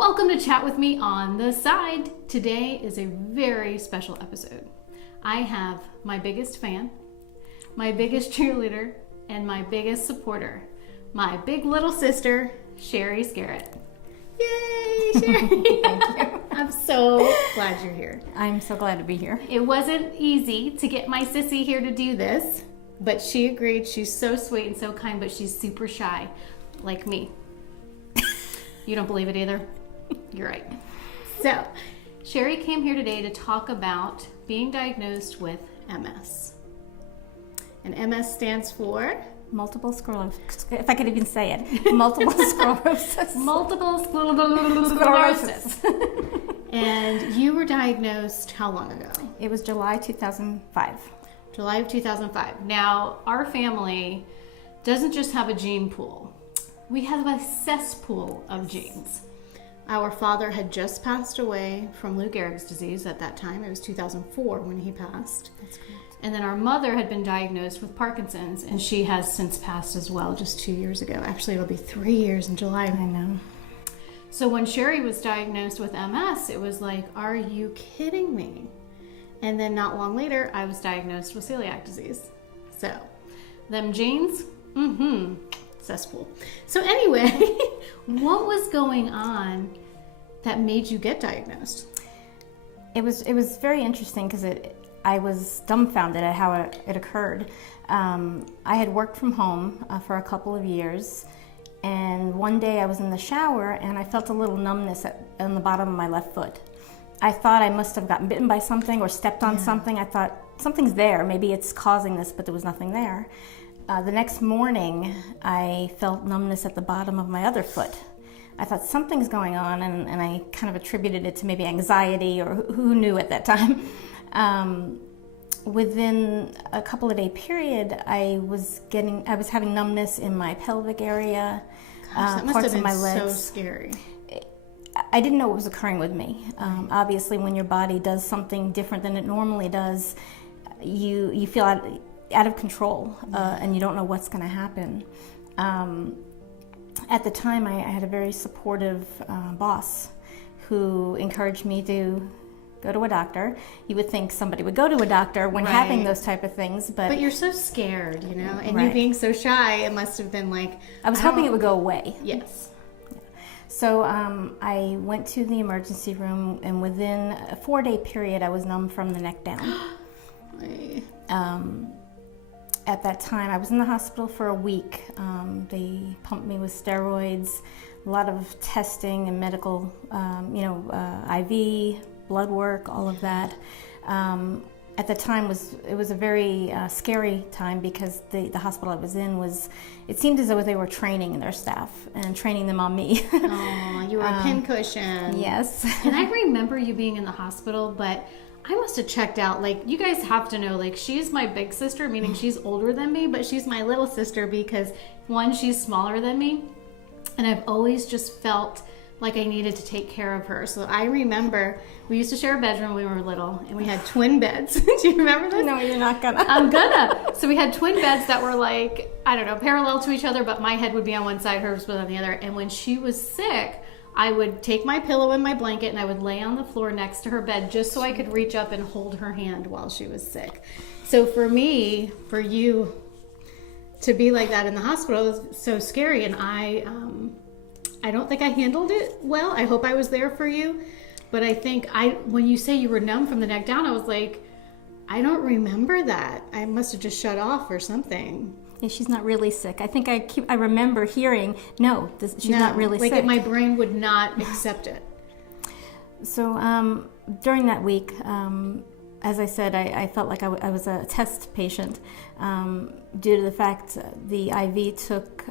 Welcome to Chat With Me on the Side. Today is a very special episode. I have my biggest fan, my biggest cheerleader, and my biggest supporter, my big little sister, Sheri Skerritt. Yay, Sheri! Thank you. I'm so glad you're here. I'm so glad to be here. It wasn't easy to get my sissy here to do this, but she agreed. She's so sweet and so kind, but she's super shy, like me. You don't believe it either? You're right. So, Sheri came here today to talk about being diagnosed with MS. And MS stands for? Multiple sclerosis. If I could even say it. Multiple sclerosis. Multiple sclerosis. And you were diagnosed how long ago? It was July 2005. July of 2005. Now, our family doesn't just have a gene pool. We have a cesspool of genes. Our father had just passed away from Lou Gehrig's disease at that time. It was 2004 when he passed. That's correct. And then our mother had been diagnosed with Parkinson's, and she has since passed as well, just 2 years ago. Actually, it'll be 3 years in July. I know. So when Sheri was diagnosed with MS, it was like, are you kidding me? And then not long later, I was diagnosed with celiac disease. So, them genes, cesspool. So anyway, what was going on that made you get diagnosed? It was very interesting because I was dumbfounded at how it occurred. I had worked from home for a couple of years, and one day I was in the shower and I felt a little numbness on the bottom of my left foot. I thought I must have gotten bitten by something or stepped on something. I thought something's there, maybe it's causing this, but there was nothing there. The next morning, I felt numbness at the bottom of my other foot. I thought something's going on, and I kind of attributed it to maybe anxiety, or who knew at that time. Within a couple of day period, I was having numbness in my pelvic area, Gosh, that must parts have been of my legs. so scary. I didn't know what was occurring with me. Obviously, when your body does something different than it normally does, you feel out of control, and you don't know what's going to happen. At the time, I had a very supportive boss who encouraged me to go to a doctor. You would think somebody would go to a doctor when having those type of things, but you're so scared, you know, and you being so shy, it must have been like... I was hoping it would go away. Yes. So I went to the emergency room, and within a 4-day period, I was numb from the neck down. At that time, I was in the hospital for a week. They pumped me with steroids, a lot of testing and medical, IV, blood work, all of that. At the time, it was a very scary time because the hospital I was in it seemed as though they were training their staff and training them on me. Oh, you were a pincushion. Yes. And I remember you being in the hospital, but I must have checked out. Like, you guys have to know, like, she's my big sister, meaning she's older than me, but she's my little sister because, one, she's smaller than me, and I've always just felt like I needed to take care of her. So I remember we used to share a bedroom when we were little, and we had twin beds. Do you remember this? No, you're not gonna. I'm gonna. So we had twin beds that were like, I don't know, parallel to each other, but my head would be on one side, hers was on the other. And when she was sick, I would take my pillow and my blanket and I would lay on the floor next to her bed just so I could reach up and hold her hand while she was sick. So for you to be like that in the hospital was so scary, and I don't think I handled it well. I hope I was there for you, but I think when you say you were numb from the neck down, I was like, I don't remember that. I must have just shut off or something. Yeah, she's not really sick. I think I remember hearing, she's not really sick. Like my brain would not accept it. So during that week, as I said, I felt like I was a test patient due to the fact the IV took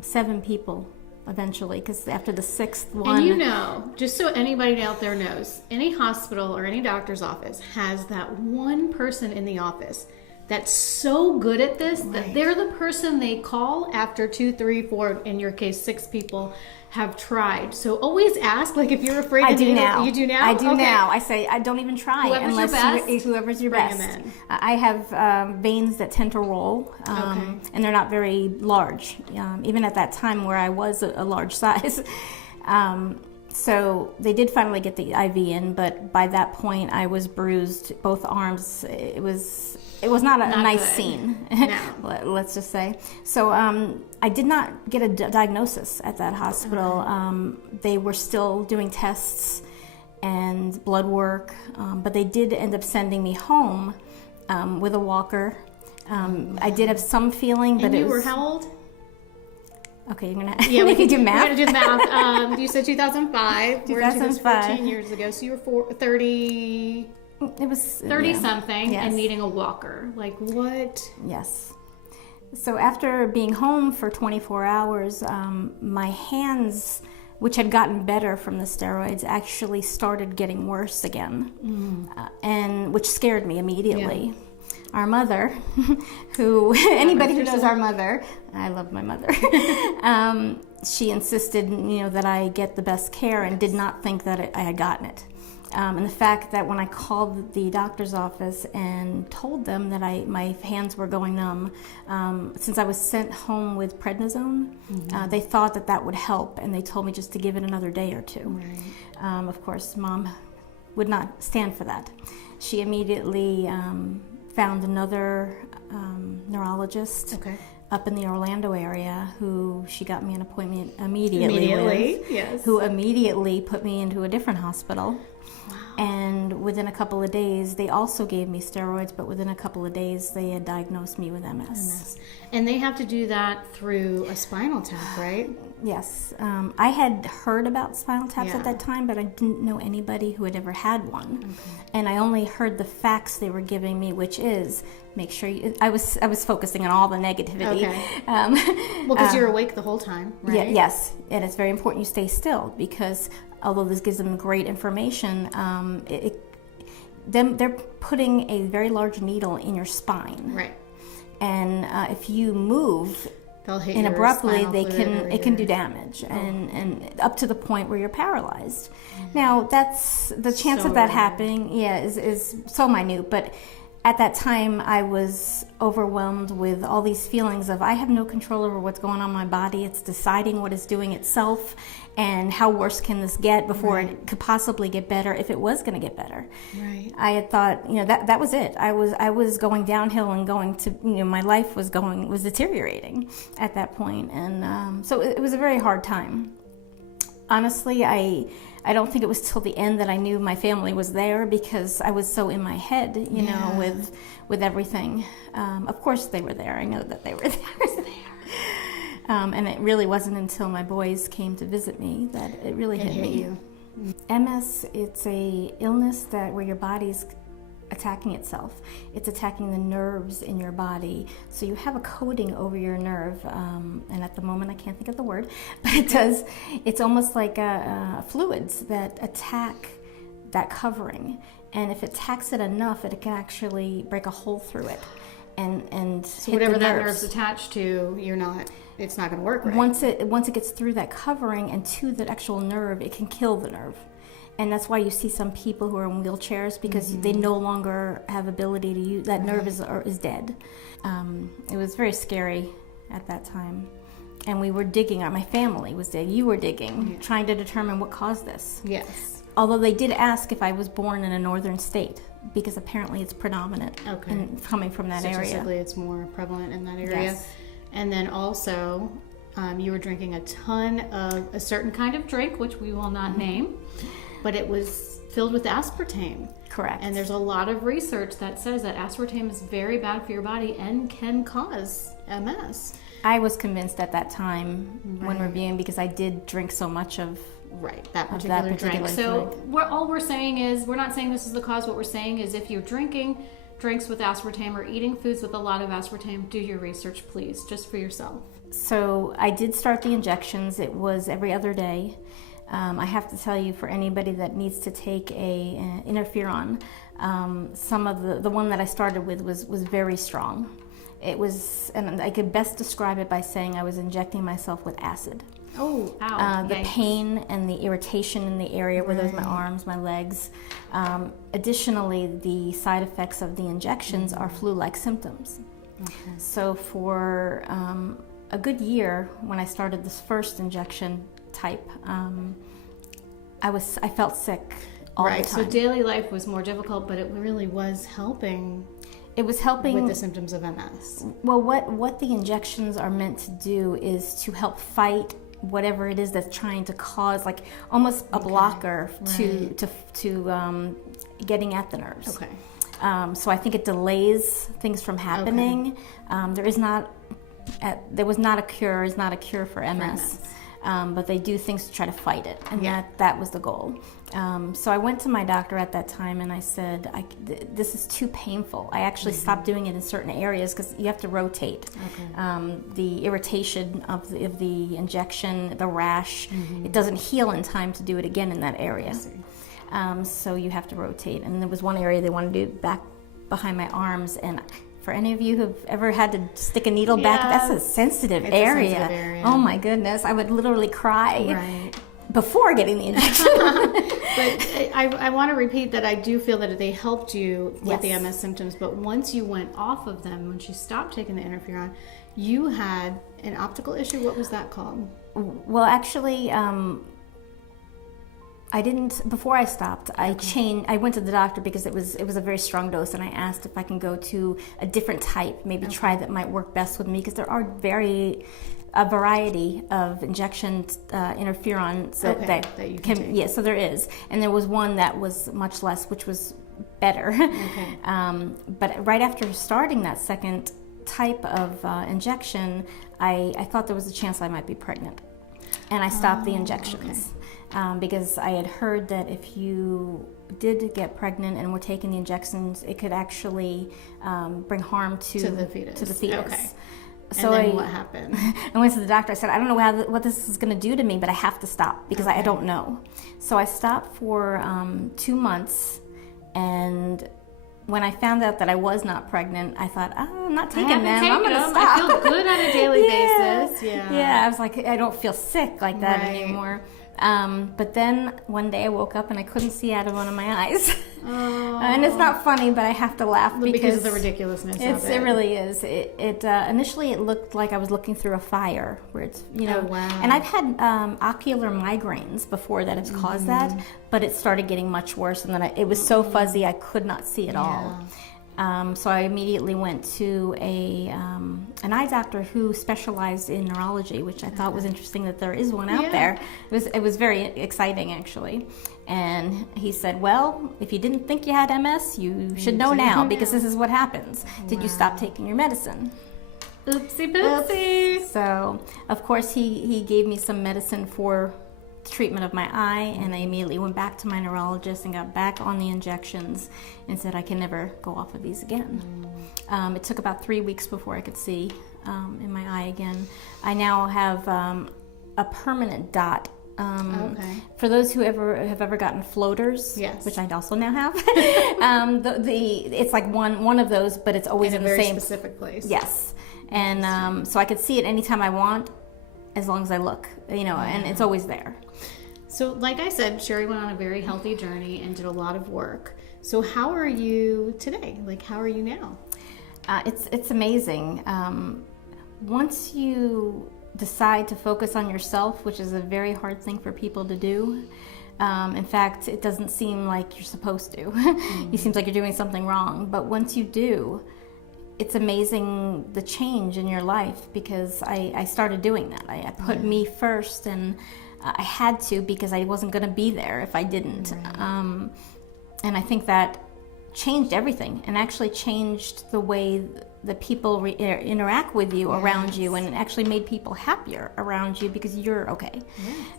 7 people eventually, because after the 6th one... And just so anybody out there knows, any hospital or any doctor's office has that one person in the office that's so good at this that they're the person they call after 2, 3, 4, in your case, 6 people have tried. So always ask, like, if you're afraid. I do now. You do now? I do now. I say, I don't even try Whoever's your best. Bring I have veins that tend to roll, and they're not very large, even at that time where I was a large size. So they did finally get the IV in, but by that point I was bruised, both arms. It was not a nice good. scene, No. let's just say. So I did not get a diagnosis at that hospital. They were still doing tests and blood work, but they did end up sending me home with a walker. I did have some feeling, but And you it was... were how old? Okay, you're gonna We can do We're math. gonna do math. You said 2005. We're into this 2005. 14 years ago. So you were 30 It was 30 something Yes. and needing a walker. Like what? Yes. So after being home for 24 hours, my hands, which had gotten better from the steroids, actually started getting worse again, and which scared me immediately. Our mother, who anybody who knows our mother, I love my mother. She insisted, that I get the best care, and did not think that I had gotten it. And the fact that when I called the doctor's office and told them that my hands were going numb, since I was sent home with prednisone, they thought that would help, and they told me just to give it another day or two. Right. Of course, Mom would not stand for that. She immediately found another neurologist up in the Orlando area, who she got me an appointment immediately with, yes. who immediately put me into a different hospital. And within a couple of days, they also gave me steroids, but within a couple of days, they had diagnosed me with MS. And they have to do that through a spinal tap, right? Yes. I had heard about spinal taps at that time, but I didn't know anybody who had ever had one. And I only heard the facts they were giving me, which is make sure you... I was focusing on all the negativity. Well, because you're awake the whole time, right? Yeah, yes. And it's very important you stay still, because although this gives them great information, they're putting a very large needle in your spine. Right. And if you move... They'll hit and your abruptly spinal fluid it can do damage, and up to the point where you're paralyzed. Now that's the chance of that happening is so minute, but at that time I was overwhelmed with all these feelings of I have no control over what's going on in my body. It's deciding what it's doing itself, and how worse can this get before it could possibly get better, if it was going to get better. Right. I had thought, that was it. I was going downhill, and going to, my life was deteriorating at that point. And so it was a very hard time. Honestly, I don't think it was till the end that I knew my family was there, because I was so in my head, with everything. Of course they were there. I know that they were there. And it really wasn't until my boys came to visit me that it really hit me. MS, it's a illness where your body's attacking itself. It's attacking the nerves in your body. So you have a coating over your nerve, and at the moment I can't think of the word, but it does. It's almost like fluids that attack that covering, and if it attacks it enough, it can actually break a hole through it, and So hit whatever the that nerves. nerve's attached to, it's not going to work right. Once it gets through that covering and to the actual nerve, it can kill the nerve. And that's why you see some people who are in wheelchairs, because they no longer have ability to use that nerve is dead. It was very scary at that time, and we were digging. My family was digging. You were digging, trying to determine what caused this. Yes. Although they did ask if I was born in a northern state, because apparently it's predominant coming from that area. Statistically, it's more prevalent in that area. Yes. And then also, you were drinking a ton of a certain kind of drink, which we will not name, but it was filled with aspartame. Correct. And there's a lot of research that says that aspartame is very bad for your body and can cause MS. I was convinced at that time when reviewing, because I did drink so much of that particular drink. So drink. all we're saying is, we're not saying this is the cause. What we're saying is, if you're drinking drinks with aspartame or eating foods with a lot of aspartame, do your research, please, just for yourself. So I did start the injections. It was every other day. I have to tell you, for anybody that needs to take an interferon, some of the one that I started with was very strong. It was, and I could best describe it by saying I was injecting myself with acid. Oh, ow. The pain and the irritation in the area, whether it was my arms, my legs. Additionally, the side effects of the injections are flu-like symptoms. Okay. So for a good year, when I started this first injection type, I felt sick all Right. the time. So daily life was more difficult, but it really was helping It was helping with the symptoms of MS. Well, what the injections are meant to do is to help fight whatever it is that's trying to cause, like almost a blocker to getting at the nerves. Okay. So I think it delays things from happening. There was not a cure. Is not a cure for MS. But they do things to try to fight it, and that was the goal. So I went to my doctor at that time, and I said, "This is too painful." I actually stopped doing it in certain areas because you have to rotate. The irritation of the injection, the rash, it doesn't heal in time to do it again in that area. So you have to rotate. And there was one area they wanted to do back behind my arms, and for any of you who've ever had to stick a needle back, that's a sensitive area. Oh my goodness, I would literally cry before getting the injection. But I want to repeat that I do feel that they helped you with the MS symptoms, but once you went off of them, once you stopped taking the interferon, you had an optical issue. What was that called? Well, actually, I didn't. Before I stopped, I went to the doctor because it was a very strong dose, and I asked if I can go to a different type, maybe try that might work best with me, because there are a variety of injection interferons that you can take. Yeah, so there is, and there was one that was much less, which was better. But right after starting that second type of injection, I thought there was a chance I might be pregnant, and I stopped the injections. Because I had heard that if you did get pregnant and were taking the injections, it could actually bring harm to the fetus. Okay. So and then what happened? I went to the doctor. I said, I don't know what this is going to do to me, but I have to stop because I don't know. So I stopped for 2 months, and when I found out that I was not pregnant, I thought, I'm not taking them. I'm going to stop. I feel good on a daily basis. Yeah, I was like, I don't feel sick like that anymore. But then one day I woke up and I couldn't see out of one of my eyes. And it's not funny, but I have to laugh because of the ridiculousness of it. It really is. Initially it looked like I was looking through a fire, where it's, and I've had ocular migraines before that has caused that, but it started getting much worse, and then it was so fuzzy I could not see at all. So I immediately went to an eye doctor who specialized in neurology, which I thought was interesting that there is one out there. It was very exciting, actually. And he said, well, if you didn't think you had MS, you should know now, because this is what happens. Did you stop taking your medicine? Oopsie boopsie. So, of course, he gave me some medicine for treatment of my eye, and I immediately went back to my neurologist and got back on the injections and said I can never go off of these again. It took about 3 weeks before I could see in my eye again. I now have a permanent dot. For those who have ever gotten floaters, which I also now have, it's like one of those, but it's always in the same specific place. Yes, and so I could see it anytime I want, as long as I look, and it's always there. So like I said, Sheri went on a very healthy journey and did a lot of work. So how are you today? Like, how are you now? It's amazing. Once you decide to focus on yourself, which is a very hard thing for people to do. In fact, it doesn't seem like you're supposed to. It seems like you're doing something wrong. But once you do, it's amazing the change in your life, because I started doing that. I put me first, and I had to, because I wasn't going to be there if I didn't. And I think that changed everything, and actually changed the way the people interact with you around you, and it actually made people happier around you because you're okay.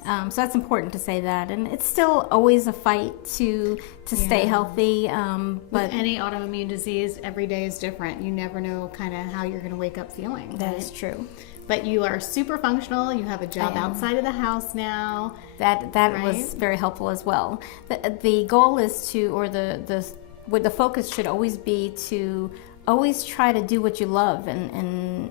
So that's important to say that, and it's still always a fight to stay healthy. But with any autoimmune disease, every day is different. You never know kind of how you're going to wake up feeling. That is true. But you are super functional. You have a job outside of the house now. That was very helpful as well. The goal is to, or the focus should always be to always try to do what you love, and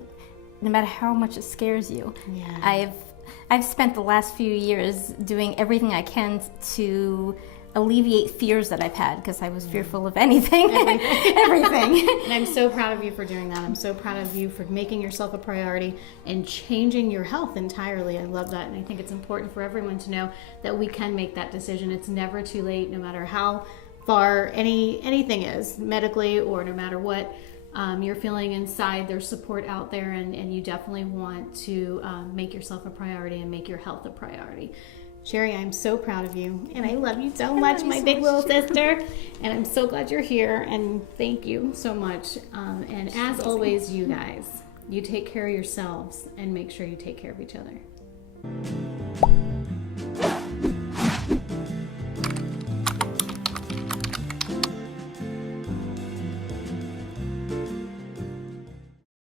no matter how much it scares you. I've spent the last few years doing everything I can to alleviate fears that I've had, because I was fearful of anything. Everything. And I'm so proud of you for doing that. I'm so proud of you for making yourself a priority and changing your health entirely. I love that. And I think it's important for everyone to know that we can make that decision. It's never too late, no matter how far anything is medically, or no matter what you're feeling inside. There's support out there, and you definitely want to make yourself a priority and make your health a priority. Sheri, I'm so proud of you, and I love you so much, my big little sister, and I'm so glad you're here, and thank you so much. And as always, you guys, you take care of yourselves and make sure you take care of each other.